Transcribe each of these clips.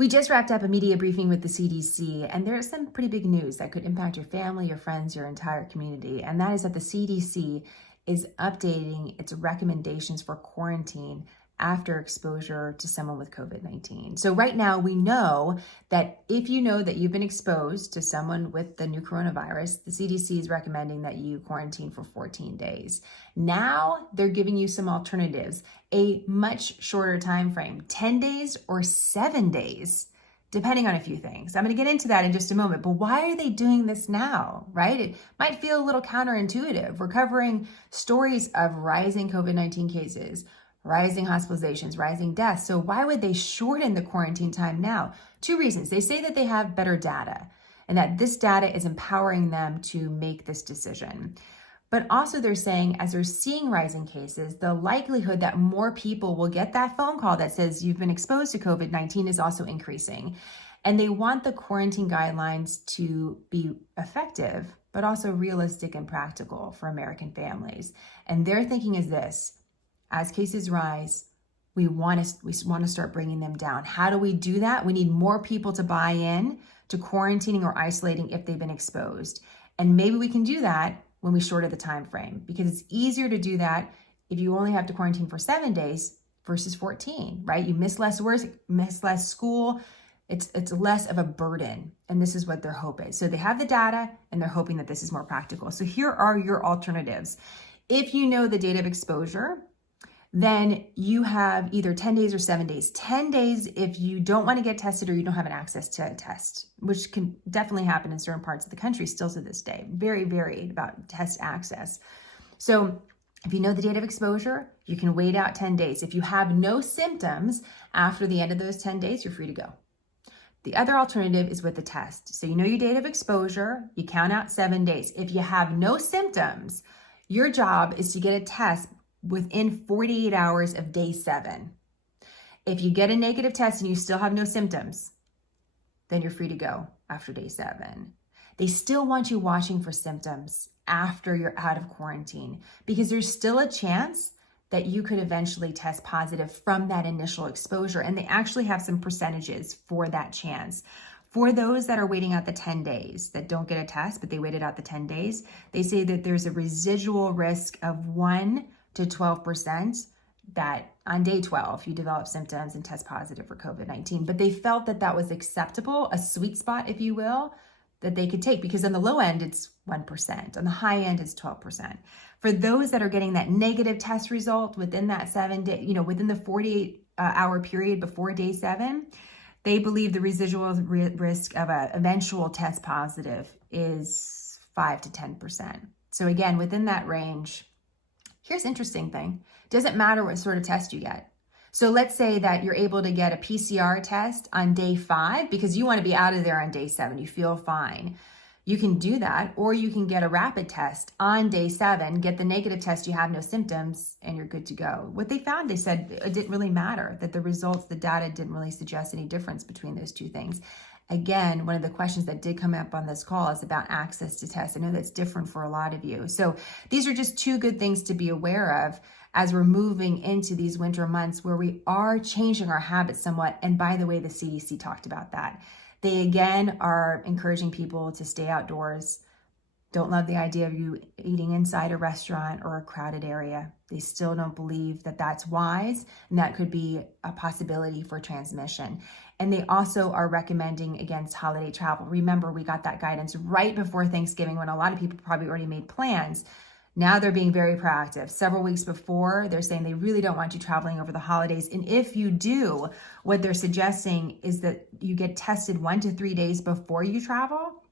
We just wrapped up a media briefing with the CDC, and there is some pretty big news that could impact your family, your friends, your entire community. And that is that the CDC is updating its recommendations for quarantine after exposure to someone with COVID-19. So right now we know that if you know that you've been exposed to someone with the new coronavirus, the CDC is recommending that you quarantine for 14 days. Now they're giving you some alternatives, a much shorter time frame, 10 days or 7 days, depending on a few things. I'm going to get into that in just a moment, but why are they doing this now, right? It might feel a little counterintuitive. We're covering stories of rising COVID-19 cases, rising hospitalizations, rising deaths. So why would they shorten the quarantine time now? Two reasons. They say that they have better data and that this data is empowering them to make this decision. But also they're saying, as they're seeing rising cases, the likelihood that more people will get that phone call that says you've been exposed to COVID-19 is also increasing. And they want the quarantine guidelines to be effective, but also realistic and practical for American families. And their thinking is this: as cases rise, we want to start bringing them down. How do we do that? We need more people to buy in to quarantining or isolating if they've been exposed. And maybe we can do that when we shorten the time frame, because it's easier to do that if you only have to quarantine for 7 days versus 14, right? You miss less work, miss less school. It's less of a burden. And this is what their hope is. So they have the data and they're hoping that this is more practical. So here are your alternatives. If you know the date of exposure, then you have either 10 days or 7 days. 10 days if you don't want to get tested or you don't have an access to a test, which can definitely happen in certain parts of the country still to this day. Very varied about test access. So if you know the date of exposure, you can wait out 10 days. If you have no symptoms after the end of those 10 days, you're free to go. The other alternative is with the test. So you know your date of exposure, you count out 7 days. If you have no symptoms, your job is to get a test within 48 hours of day 7. If you get a negative test and you still have no symptoms, then you're free to go after day 7. They still want you watching for symptoms after you're out of quarantine, because there's still a chance that you could eventually test positive from that initial exposure. And they actually have some percentages for that chance. For those that are waiting out the 10 days, that don't get a test, but they waited out the 10 days, they say that there's a residual risk of 1 to 12% that on day 12 you develop symptoms and test positive for COVID-19. But they felt that that was acceptable, a sweet spot, if you will, that they could take, because on the low end it's 1%, on the high end it's 12%. For those that are getting that negative test result within that 7 day, within the 48 hour period before day 7, they believe the residual risk of an eventual test positive is 5 to 10%. So again, within that range. Here's the interesting thing. Doesn't matter what sort of test you get. So let's say that you're able to get a PCR test on day 5 because you want to be out of there on day 7. You feel fine. You can do that, or you can get a rapid test on day 7, get the negative test, you have no symptoms, and you're good to go. What they found, they said it didn't really matter, that the results, the data didn't really suggest any difference between those two things. Again, one of the questions that did come up on this call is about access to tests. I know that's different for a lot of you. So these are just two good things to be aware of as we're moving into these winter months where we are changing our habits somewhat. And by the way, the CDC talked about that. They again are encouraging people to stay outdoors. Don't love the idea of you eating inside a restaurant or a crowded area. They still don't believe that that's wise, and that could be a possibility for transmission. And they also are recommending against holiday travel. Remember, we got that guidance right before Thanksgiving when a lot of people probably already made plans. Now they're being very proactive. Several weeks before, they're saying they really don't want you traveling over the holidays. And if you do, what they're suggesting is that you get tested 1 to 3 days before you travel,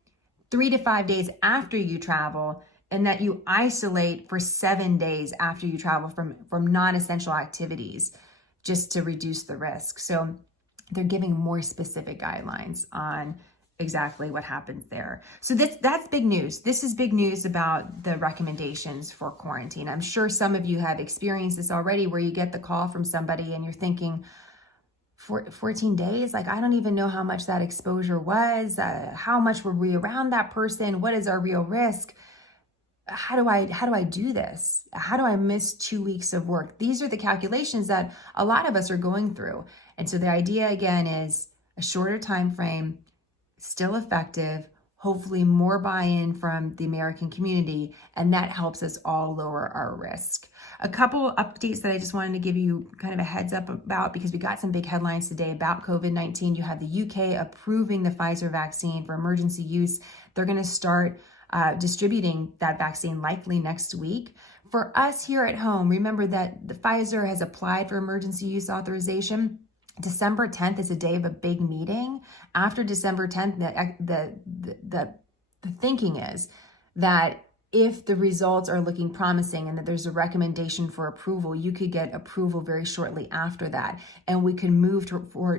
3 to 5 days after you travel, and that you isolate for 7 days after you travel from non-essential activities, just to reduce the risk. So they're giving more specific guidelines on exactly what happens there. So that's big news. This is big news about the recommendations for quarantine. I'm sure some of you have experienced this already, where you get the call from somebody and you're thinking, 14 days? Like, I don't even know how much that exposure was. How much were we around that person? What is our real risk? How do I do this? How do I miss 2 weeks of work? These are the calculations that a lot of us are going through. And so the idea again is, a shorter time frame, still effective, hopefully more buy-in from the American community, and that helps us all lower our risk. A couple updates that I just wanted to give you kind of a heads up about, because we got some big headlines today about COVID-19. You have the UK approving the Pfizer vaccine for emergency use. They're going to start distributing that vaccine likely next week. For us here at home, remember that the Pfizer has applied for emergency use authorization. December 10th is a day of a big meeting. After December 10th, the thinking is that if the results are looking promising and that there's a recommendation for approval, you could get approval very shortly after that. And we can move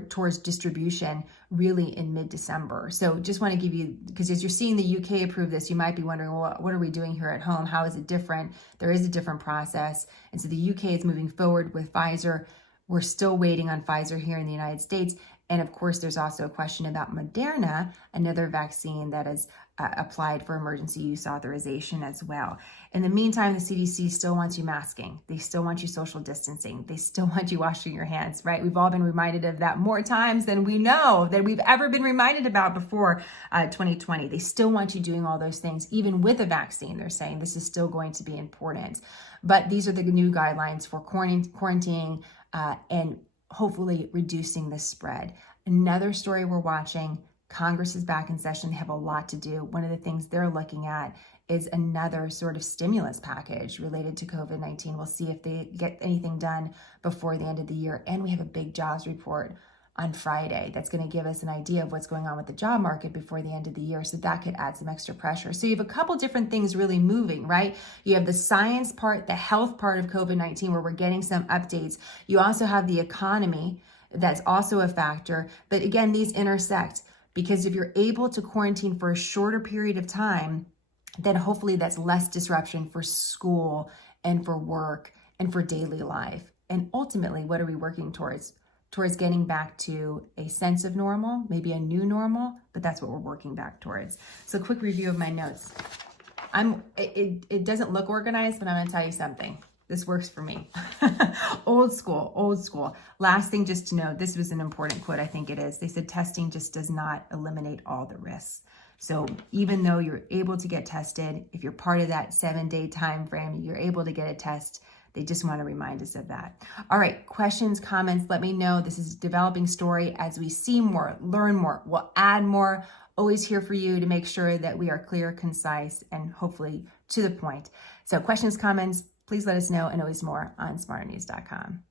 towards distribution really in mid-December. So just want to give you, because as you're seeing the UK approve this, you might be wondering, well, what are we doing here at home? How is it different? There is a different process. And so the UK is moving forward with Pfizer. We're still waiting on Pfizer here in the United States. And of course, there's also a question about Moderna, another vaccine that is applied for emergency use authorization as well. In the meantime, the CDC still wants you masking. They still want you social distancing. They still want you washing your hands, right? We've all been reminded of that more times than we know that we've ever been reminded about before 2020. They still want you doing all those things, even with a vaccine. They're saying this is still going to be important. But these are the new guidelines for quarantining and hopefully reducing the spread. Another story we're watching, Congress is back in session. They have a lot to do. One of the things they're looking at is another sort of stimulus package related to COVID-19. We'll see if they get anything done before the end of the year. And we have a big jobs report on Friday that's going to give us an idea of what's going on with the job market before the end of the year. So that could add some extra pressure. So you have a couple different things really moving, right? You have the science part, the health part of COVID-19, where we're getting some updates. You also have the economy that's also a factor. But again, these intersect, because if you're able to quarantine for a shorter period of time, then hopefully that's less disruption for school and for work and for daily life. And ultimately, what are we working towards? Towards getting back to a sense of normal, maybe a new normal, but that's what we're working back towards. So quick review of my notes. It doesn't look organized, but I'm gonna tell you something. This works for me. Old school, old school. Last thing just to know, this was an important quote, I think it is. They said testing just does not eliminate all the risks. So even though you're able to get tested, if you're part of that 7-day time frame, you're able to get a test. They just want to remind us of that. All right, questions, comments, let me know. This is a developing story. As we see more, learn more, we'll add more. Always here for you to make sure that we are clear, concise, and hopefully to the point. So questions, comments, please let us know, and always more on smarternews.com.